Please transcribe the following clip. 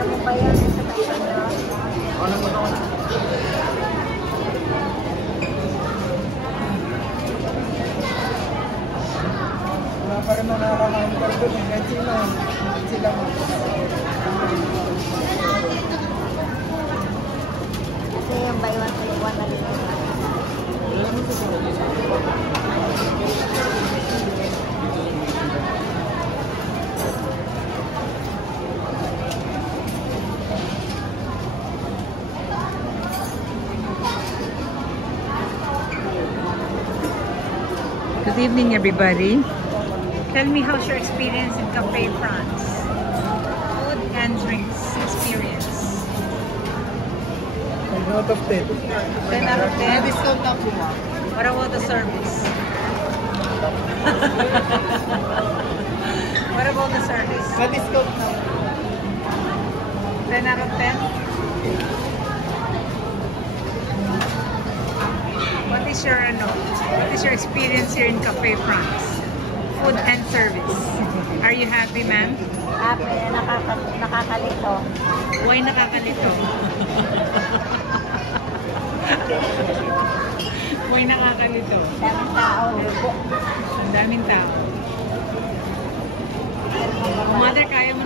Alam mo ba yan sa tayo? Ano mo naman? Wala pa rin nakaka-counter doon eh. Kahit sila mo. Kasi yung buy one take one na rin. Good evening, everybody. Tell me, how's your experience in Cafe France? Food and drinks experience. 10 out of 10. 10 out of 10? Discount na po. What about the service? What about the service? Na-discount na. 10 out of 10? What is your experience here in Cafe France? Food and service. Are you happy, ma'am? Happy, nakakalito. Why nakakalito? Why nakakalito? Daming tao. Ang daming tao. Mother, kaya mo